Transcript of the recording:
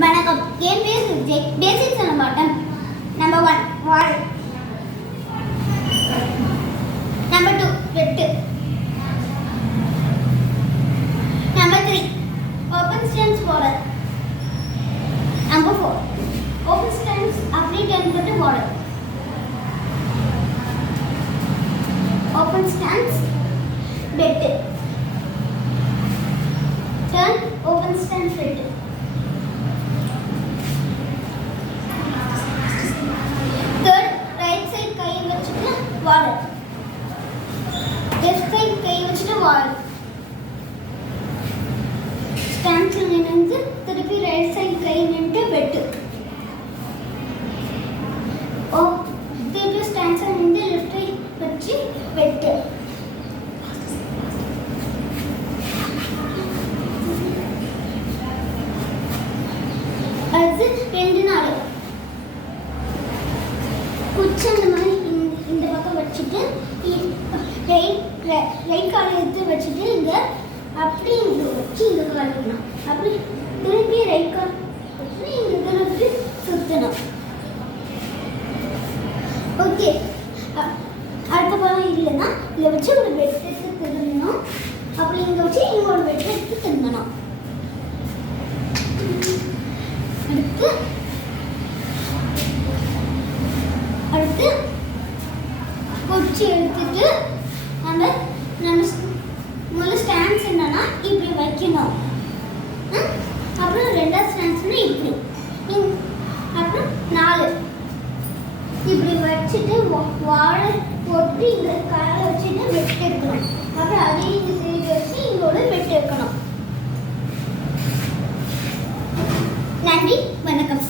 வணக்கம். என் பேர் விஜய். பேசிக் சொல்ல மாட்டேன். நம்பர் 1 வால். நம்பர் 2 வெட்டு. Number 3 open stance border. Number 4 open stance அப்படியே டர்ன் போட்டு border. ஓப்பன் ஸ்டான்ஸ் வெட்டு. டர்ன் ஓப்பன் ஸ்டான்ஸ் வெட்டு. வால். லெஃப்ட் சைடு கை வச்சுட்டு வால். ஸ்டான்ஸ்ல நின்று திருப்பி ரைட் சைடு கை நின்று வெட்டு. திருப்பி ஸ்டான்ஸ்ல நின்று லெஃப்ட் சைடு வச்சு வெட்டு. அது 2 நாள் குச்சி அந்த மாதிரி இந்த பக்கம் வச்சுட்டு ரைட் காலை எடுத்து வச்சுட்டு இங்கே அப்படி இங்கே வச்சு இங்கே காலிடணும். அப்படி திருப்பி ரைட் கால் வச்சு இங்கே திருப்பி சுற்றணும். ஓகே, அடுத்த படம் இல்லைன்னா இதை வச்சு ஒரு பெட் எடுத்து திரும்பணும். அப்படி இங்கே வச்சு இங்கே ஒரு பெட் எடுத்து திரும்பணும். அடுத்து குச்சி எடுத்துட்டு நம்ம முதல்ல ஸ்டாண்ட்ஸ் என்னன்னா இப்படி வைக்கணும். அப்புறம் 2வது ஸ்டாண்ட்ஸ்னா இப்படி. அப்புறம் 4 இப்படி வச்சுட்டு வாழை போட்டு இந்த காலை வச்சுட்டு வெட்டு எடுக்கணும். அப்புறம் அதையும் இந்த சைடு வச்சு இங்கோட வெட்டு எடுக்கணும். நன்றி, வணக்கம்.